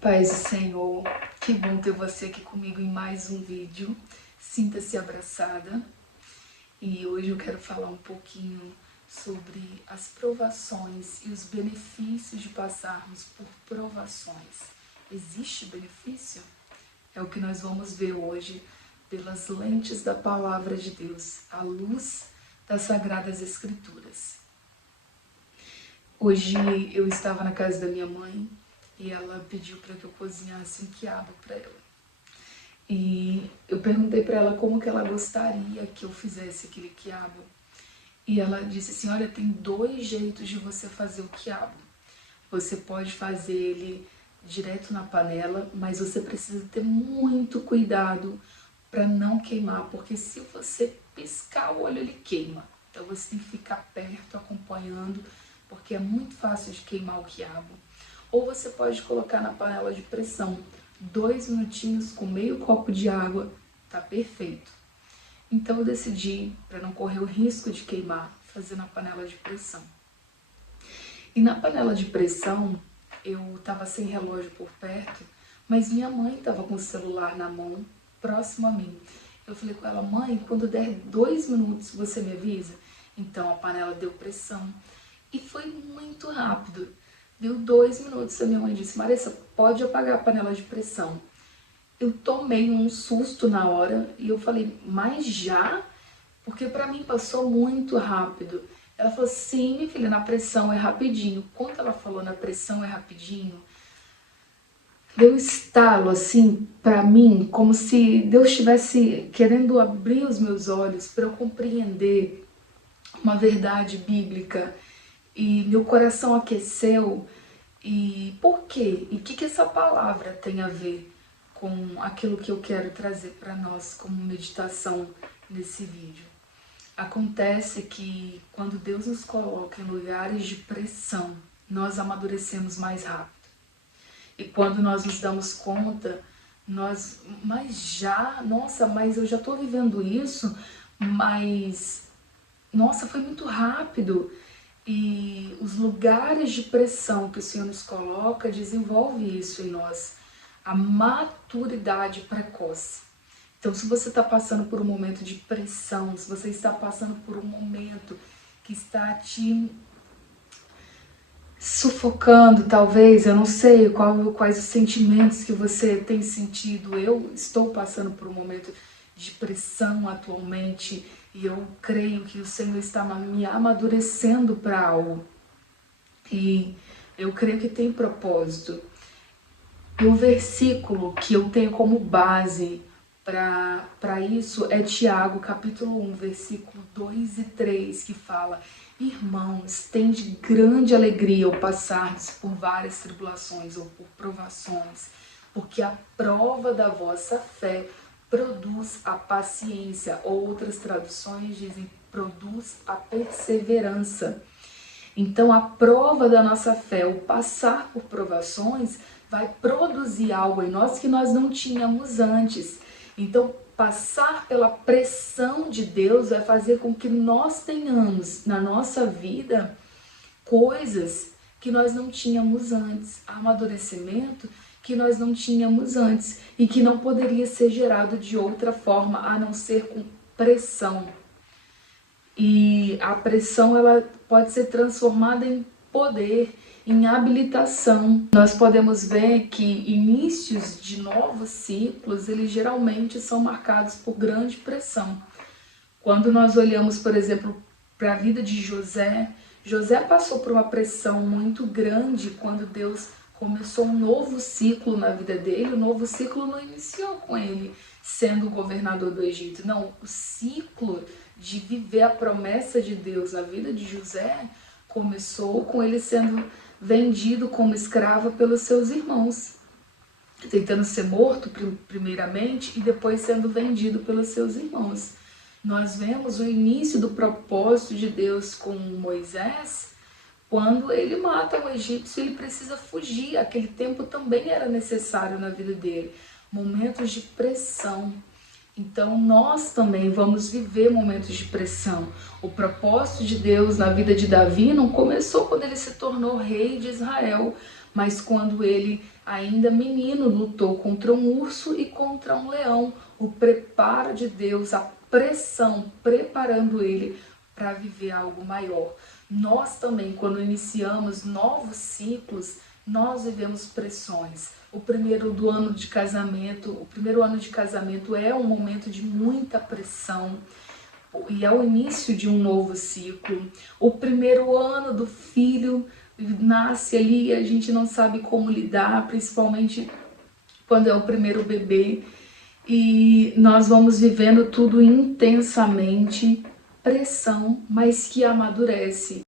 Paz do Senhor, que bom ter você aqui comigo em mais um vídeo. Sinta-se abraçada. E hoje eu quero falar um pouquinho sobre as provações e os benefícios de passarmos por provações. Existe benefício? É o que nós vamos ver hoje pelas lentes da Palavra de Deus, à luz das Sagradas Escrituras. Hoje eu estava na casa da minha mãe e ela pediu para que eu cozinhasse um quiabo para ela. E eu perguntei para ela como que ela gostaria que eu fizesse aquele quiabo. E ela disse assim, olha, tem 2 jeitos de você fazer o quiabo. Você pode fazer ele direto na panela, mas você precisa ter muito cuidado para não queimar, porque se você piscar o olho, ele queima. Então você tem que ficar perto, acompanhando, porque é muito fácil de queimar o quiabo. Ou você pode colocar na panela de pressão, 2 minutinhos com meio copo de água, tá perfeito. Então eu decidi, para não correr o risco de queimar, fazer na panela de pressão. E na panela de pressão, eu estava sem relógio por perto, mas minha mãe estava com o celular na mão, próximo a mim. Eu falei com ela, mãe, quando der 2 minutos, você me avisa? Então a panela deu pressão e foi muito rápido. Deu 2 minutos, a minha mãe disse, Marissa, pode apagar a panela de pressão. Eu tomei um susto na hora e eu falei, mas já? Porque para mim passou muito rápido. Ela falou, sim, minha filha, na pressão é rapidinho. Quando ela falou na pressão é rapidinho, deu um estalo assim para mim, como se Deus estivesse querendo abrir os meus olhos para eu compreender uma verdade bíblica. E meu coração aqueceu. E por quê? E o que essa palavra tem a ver com aquilo que eu quero trazer para nós como meditação nesse vídeo? Acontece que quando Deus nos coloca em lugares de pressão, nós amadurecemos mais rápido. E quando nós nos damos conta, mas eu já estou vivendo isso, mas, nossa, foi muito rápido. E os lugares de pressão que o Senhor nos coloca desenvolve isso em nós, a maturidade precoce. Então, se você está passando por um momento de pressão, se você está passando por um momento que está te sufocando, talvez, eu não sei quais os sentimentos que você tem sentido. Eu estou passando por um momento de pressão atualmente e eu creio que o Senhor está me amadurecendo para algo. E eu creio que tem propósito. E o versículo que eu tenho como base para isso é Tiago, capítulo 1, versículo 2 e 3, que fala: irmãos, tende grande alegria ao passardes por várias tribulações ou por provações, porque a prova da vossa fé produz a paciência. Outras traduções dizem produz a perseverança. Então a prova da nossa fé, o passar por provações, vai produzir algo em nós que nós não tínhamos antes. Então passar pela pressão de Deus vai fazer com que nós tenhamos na nossa vida coisas que nós não tínhamos antes, amadurecimento que nós não tínhamos antes e que não poderia ser gerado de outra forma a não ser com pressão. E a pressão ela pode ser transformada em poder, em habilitação. Nós podemos ver que inícios de novos ciclos, eles geralmente são marcados por grande pressão. Quando nós olhamos, por exemplo, para a vida de José, José passou por uma pressão muito grande quando Deus começou um novo ciclo na vida dele. O novo ciclo não iniciou com ele sendo o governador do Egito. Não, o ciclo de viver a promessa de Deus na vida de José começou com ele sendo vendido como escravo pelos seus irmãos, tentando ser morto primeiramente e depois sendo vendido pelos seus irmãos. Nós vemos o início do propósito de Deus com Moisés, quando ele mata o egípcio, ele precisa fugir. Aquele tempo também era necessário na vida dele, momentos de pressão. Então nós também vamos viver momentos de pressão. O propósito de Deus na vida de Davi não começou quando ele se tornou rei de Israel, mas quando ele ainda menino, lutou contra um urso e contra um leão. O preparo de Deus, a pressão, preparando ele para viver algo maior. Nós também, quando iniciamos novos ciclos, nós vivemos pressões. O primeiro ano de casamento é um momento de muita pressão e é o início de um novo ciclo. O primeiro ano do filho nasce ali e a gente não sabe como lidar, principalmente quando é o primeiro bebê. E nós vamos vivendo tudo intensamente, pressão, mas que amadurece.